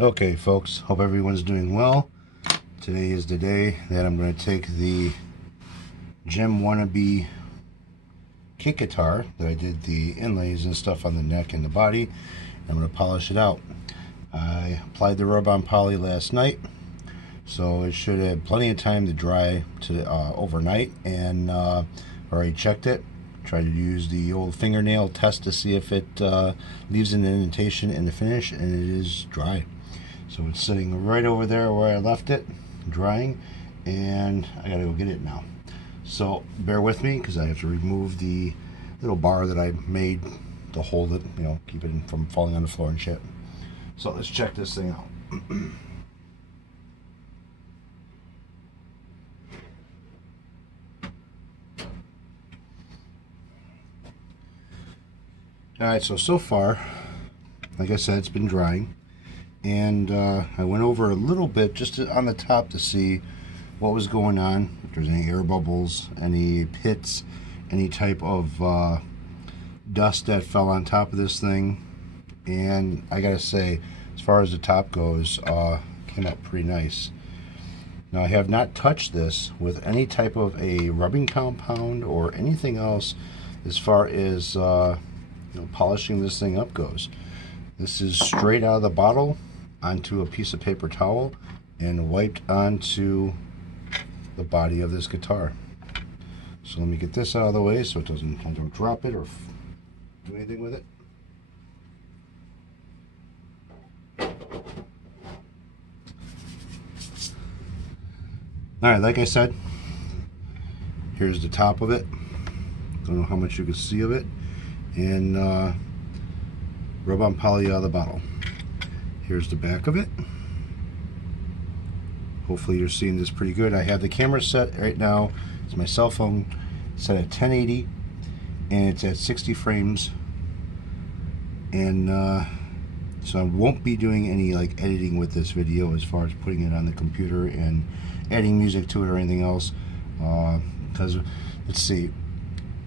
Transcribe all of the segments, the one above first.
Okay, folks, hope everyone's doing well. Today is the day that I'm going to take the Gem Wannabe kick guitar that I did the inlays and stuff on the neck and the body. I'm going to polish it out. I applied the rub-on poly last night, so it should have plenty of time to dry to overnight, and already checked it. Tried to use the old fingernail test to see if it leaves an indentation in the finish, and it is dry. So it's sitting right over there where I left it, drying, and I gotta go get it now. So bear with me because I have to remove the little bar that I made to hold it, keep it from falling on the floor and shit. So let's check this thing out. Alright, so far, like I said, it's been drying. And I went over a little bit just on the top to see what was going on, if there's any air bubbles, any pits, any type of dust that fell on top of this thing. And I gotta say, as far as the top goes, came out pretty nice. Now, I have not touched this with any type of a rubbing compound or anything else as far as polishing this thing up goes. This is straight out of the bottle onto a piece of paper towel and wiped onto the body of this guitar. So let me get this out of the way so I don't drop it or do anything with it. Alright, like I said, here's the top of it. Don't know how much you can see of it. And rub-on poly out of the bottle. Here's the back of it. Hopefully you're seeing this pretty good. I have the camera set right now. It's my cell phone set at 1080 and it's at 60 frames. And so I won't be doing any editing with this video as far as putting it on the computer and adding music to it or anything else. Because let's see,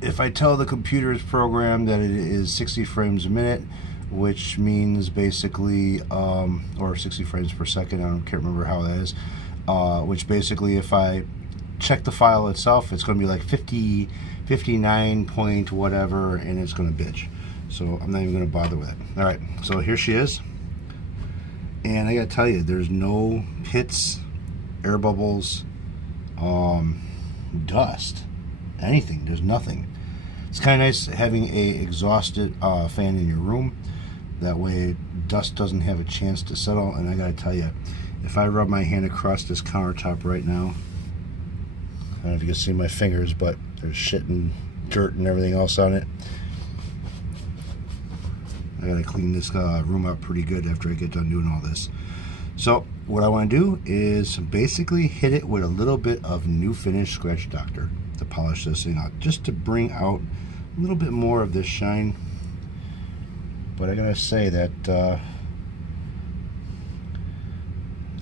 if I tell the computer's program that it is 60 frames a minute, which means basically, or 60 frames per second, I can't remember how that is, which basically if I check the file itself, it's going to be like 59 point whatever, and it's going to bitch. So I'm not even going to bother with it. Alright, so here she is. And I got to tell you, there's no pits, air bubbles, dust, anything. There's nothing. It's kind of nice having a exhausted fan in your room. That way dust doesn't have a chance to settle. And I gotta tell you, if I rub my hand across this countertop right now, I don't know if you can see my fingers, but there's shit and dirt and everything else on it. I gotta clean this room up pretty good after I get done doing all this. So what I want to do is basically hit it with a little bit of NuFinish Scratch Doctor to polish this thing out, just to bring out a little bit more of this shine. But I gotta say that I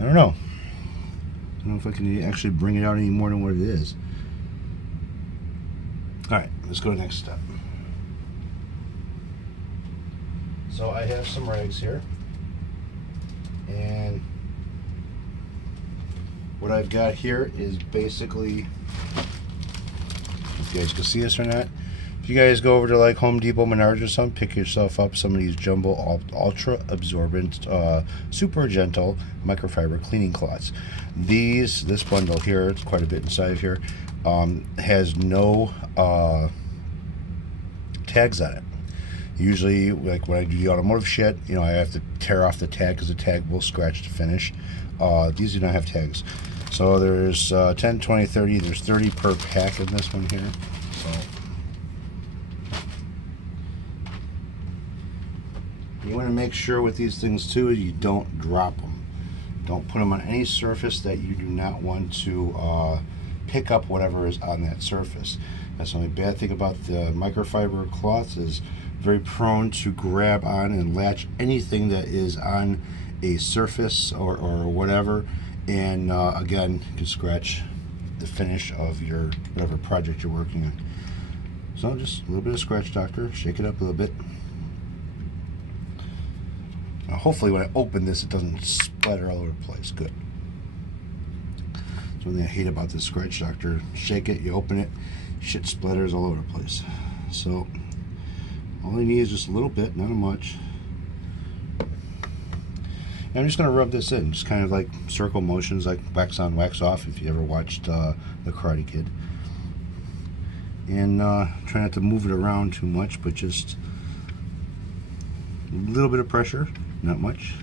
don't know if I can actually bring it out any more than what it is. Alright, let's go to the next step. So I have some rags here, and what I've got here is basically, if you guys can see this or not, if you guys go over to like Home Depot, Menards or something, pick yourself up some of these jumbo ultra absorbent super gentle microfiber cleaning cloths. This bundle here, it's quite a bit inside here, has no tags on it. Usually, like when I do the automotive shit, I have to tear off the tag because the tag will scratch the finish. These do not have tags. So there's 10, 20, 30, there's 30 per pack in this one here. So you want to make sure with these things too, you don't drop them. Don't put them on any surface that you do not want to pick up whatever is on that surface. That's the only bad thing about the microfiber cloths, is very prone to grab on and latch anything that is on a surface or whatever, and again, you can scratch the finish of your whatever project you're working on. So just a little bit of Scratch Doctor, shake it up a little bit. Now, hopefully when I open this, it doesn't splatter all over the place. Good. That's one thing I hate about this scratch doctor. Shake it, you open it, shit splatters all over the place. So all I need is just a little bit, not much. And I'm just going to rub this in, just kind of like circle motions, like wax on, wax off, if you ever watched The Karate Kid. And try not to move it around too much, but just a little bit of pressure, not much.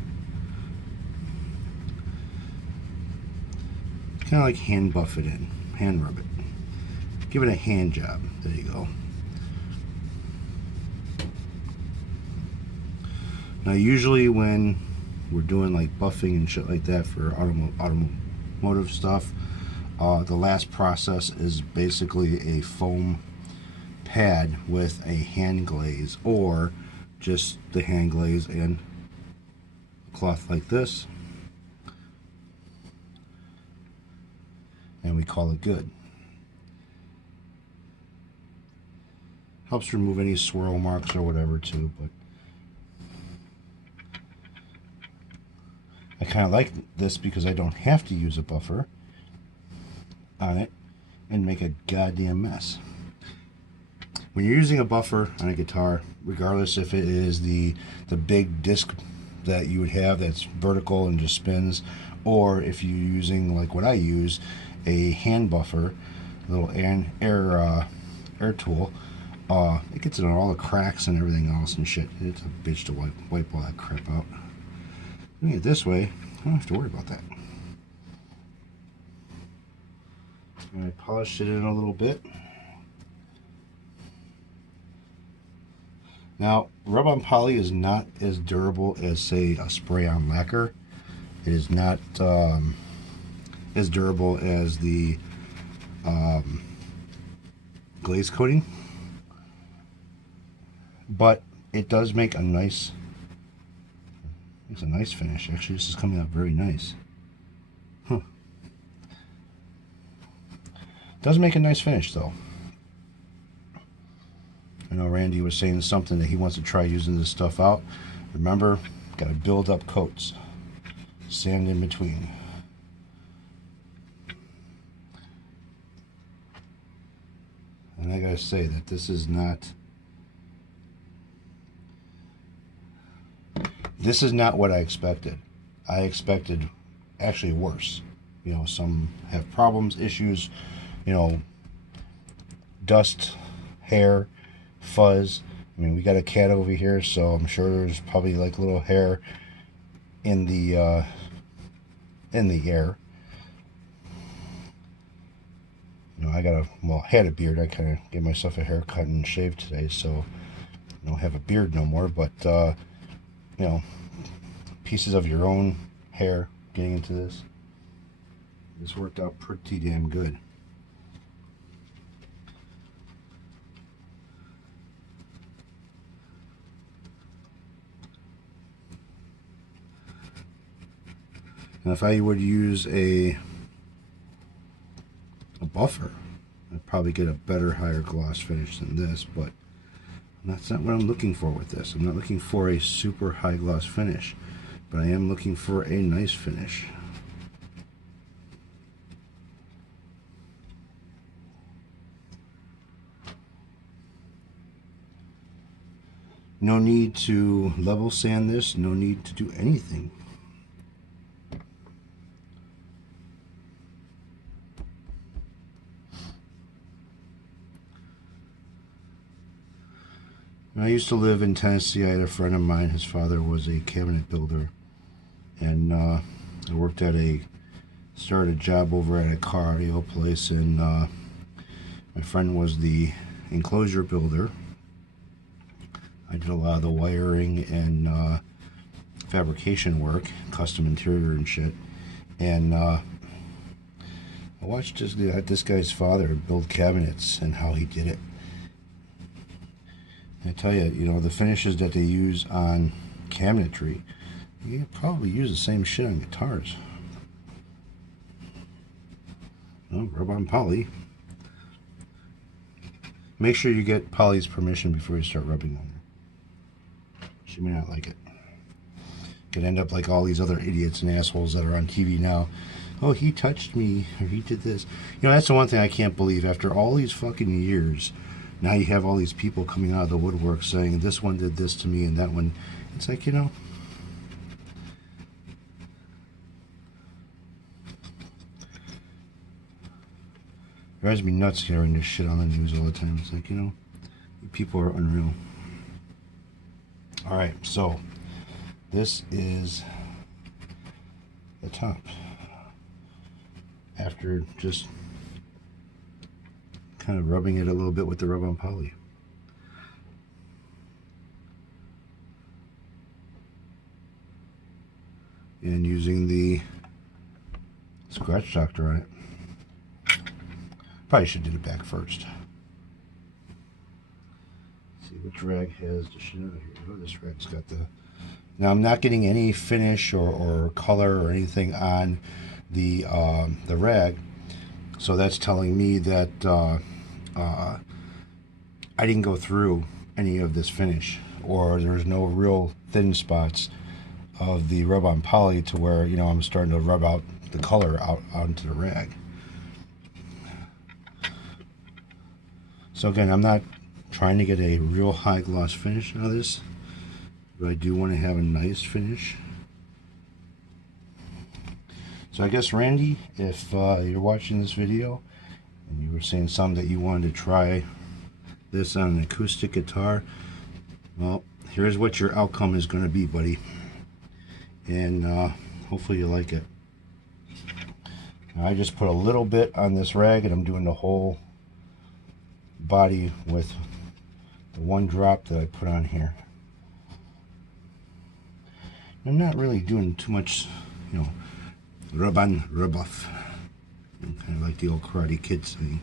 Kind of like hand buff it in, hand rub it. Give it a hand job. There you go. Now usually when we're doing like buffing and shit like that for automotive stuff, the last process is basically a foam pad with a hand glaze, or just the hand glaze and cloth like this, and we call it good. Helps remove any swirl marks or whatever too, but I kind of like this because I don't have to use a buffer on it and make a goddamn mess. When you're using a buffer on a guitar, regardless if it is the big disc that you would have that's vertical and just spins, or if you're using, like what I use, a hand buffer, a little air tool, it gets in all the cracks and everything else and shit. It's a bitch to wipe all that crap out. Doing it this way, I don't have to worry about that. I polished it in a little bit. Now, rub-on poly is not as durable as, say, a spray-on lacquer. It is not as durable as the glaze coating, but it does make a nice. It's a nice finish. Actually, this is coming out very nice. Does make a nice finish though. I know Randy was saying something that he wants to try using this stuff out. Remember, got to build up coats. Sand in between. And I gotta say that this is not what I expected. I expected actually worse. You know, some have problems, issues, you know, dust, hair, fuzz. I mean, we got a cat over here, so I'm sure there's probably like little hair in the air. You know, I had a beard. I kind of gave myself a haircut and shaved today, so I don't have a beard no more. But you know, pieces of your own hair getting into this. This worked out pretty damn good. Now, if I would use a buffer, I'd probably get a better, higher gloss finish than this, but that's not what I'm looking for with this. I'm not looking for a super high gloss finish, but I am looking for a nice finish. No need to level sand this, no need to do anything. When I used to live in Tennessee, I had a friend of mine, his father was a cabinet builder, and I started a job over at a car audio place, and my friend was the enclosure builder. I did a lot of the wiring and fabrication work, custom interior and shit, and I watched this guy's father build cabinets and how he did it. I tell you, you know, the finishes that they use on cabinetry, you can probably use the same shit on guitars. Well, rub-on poly. Make sure you get Polly's permission before you start rubbing on her. She may not like it. Could end up like all these other idiots and assholes that are on TV now. Oh, he touched me, or he did this. You know, that's the one thing I can't believe. After all these fucking years, now you have all these people coming out of the woodwork saying, this one did this to me and that one. It's like, you know, it drives me nuts hearing this shit on the news all the time. It's like, you know, people are unreal. Alright, so this is the top. After just kind of rubbing it a little bit with the rub-on poly. And using the scratch doctor on it. Probably should do the back first. Let's see which rag has the shit out of here. Oh, this rag's got the... Now I'm not getting any finish or color or anything on the rag, so that's telling me that I didn't go through any of this finish, or there's no real thin spots of the rub-on poly to where, you know, I'm starting to rub out the color out into the rag. So again, I'm not trying to get a real high gloss finish out of this, but I do want to have a nice finish. So I guess, Randy, if you're watching this video and you were saying something that you wanted to try this on an acoustic guitar, well, here's what your outcome is going to be, buddy. And hopefully you like it. Now, I just put a little bit on this rag, and I'm doing the whole body with the one drop that I put on here. I'm not really doing too much, you know, rub on, rub off. Kind of like the old Karate Kid thing.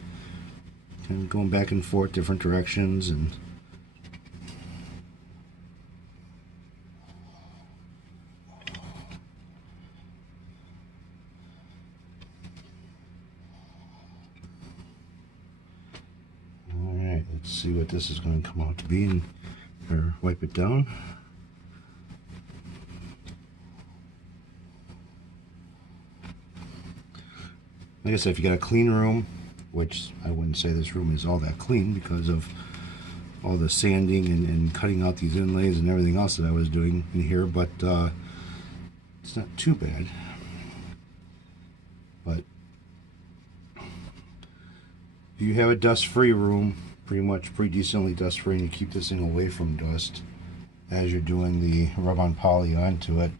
Kind of going back and forth, different directions, and alright, let's see what this is going to come out to be, and or wipe it down. Like I said, if you got a clean room, which I wouldn't say this room is all that clean because of all the sanding and cutting out these inlays and everything else that I was doing in here, but it's not too bad. But if you have a dust-free room, pretty decently dust-free, and you keep this thing away from dust as you're doing the rub-on poly onto it,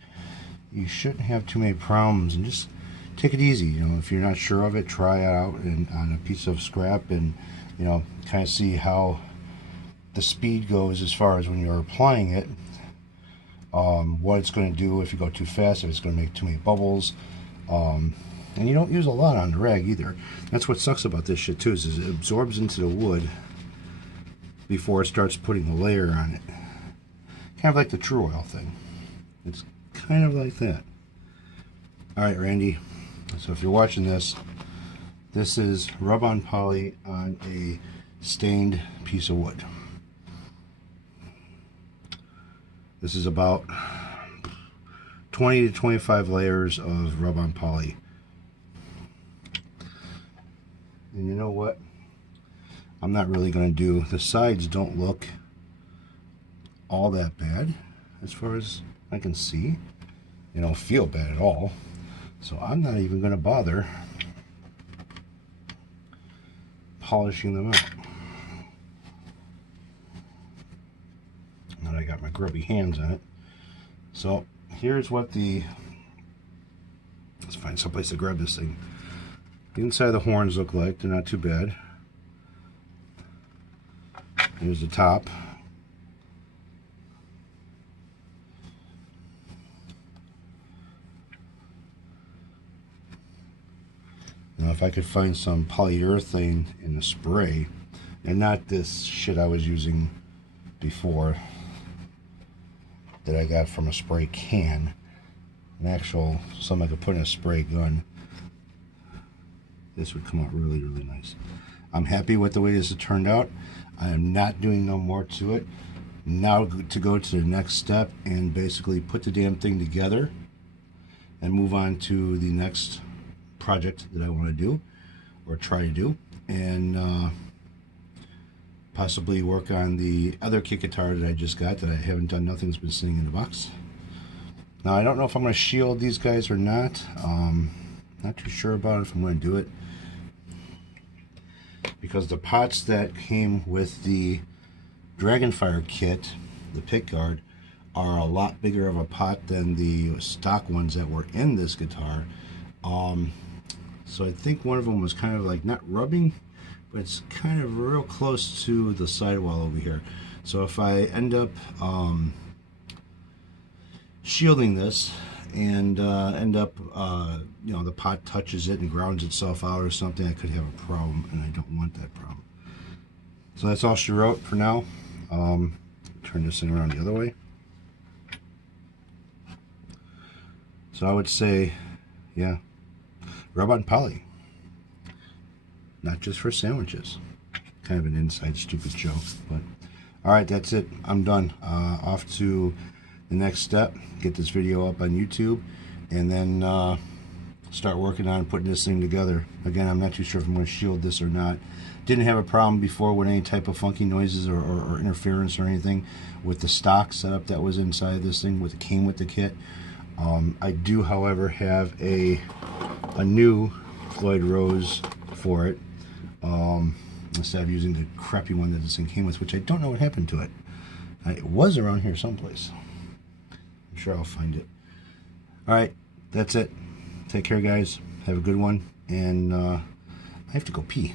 you shouldn't have too many problems. And just take it easy. You know, if you're not sure of it, try it out on a piece of scrap, and you know, kind of see how the speed goes as far as when you're applying it. What it's going to do if you go too fast, if it's going to make too many bubbles. And you don't use a lot on the rag either. That's what sucks about this shit too, is it absorbs into the wood before it starts putting a layer on it. Kind of like the True Oil thing. It's kind of like that. Alright, Randy. So if you're watching this, this is rub-on poly on a stained piece of wood. This is about 20 to 25 layers of rub-on poly. And you know what? I'm not really going to do, the sides don't look all that bad as far as I can see. They don't feel bad at all. So I'm not even going to bother polishing them out. Now I got my grubby hands on it. So here's what let's find someplace to grab this thing. The inside of the horns look like. They're not too bad. Here's the top. Now if I could find some polyurethane in the spray, and not this shit I was using before that I got from a spray can, an actual, something I could put in a spray gun, this would come out really, really nice. I'm happy with the way this has turned out. I am not doing no more to it. Now to go to the next step and basically put the damn thing together and move on to the next project that I want to do or try to do, and possibly work on the other kick guitar that I just got that I haven't done. Nothing's been sitting in the box. Now I don't know if I'm going to shield these guys or not. Not too sure about if I'm going to do it, because the pots that came with the Dragonfire kit, the pick guard, are a lot bigger of a pot than the stock ones that were in this guitar. So I think one of them was kind of like not rubbing, but it's kind of real close to the sidewall over here. So if I end up shielding this and end up, you know, the pot touches it and grounds itself out or something, I could have a problem, and I don't want that problem. So that's all she wrote for now. Turn this thing around the other way. So I would say, yeah, rub on poly. Not just for sandwiches. Kind of an inside stupid joke, but alright, that's it. I'm done. Off to the next step. Get this video up on YouTube, and then start working on putting this thing together. Again, I'm not too sure if I'm going to shield this or not. Didn't have a problem before with any type of funky noises or interference or anything with the stock setup that was inside this thing, with came with the kit. I do, however, have a new Floyd Rose for it, instead of using the crappy one that this thing came with, which I don't know what happened to it. It was around here someplace. I'm sure I'll find it. Alright, that's it. Take care, guys. Have a good one. And I have to go pee.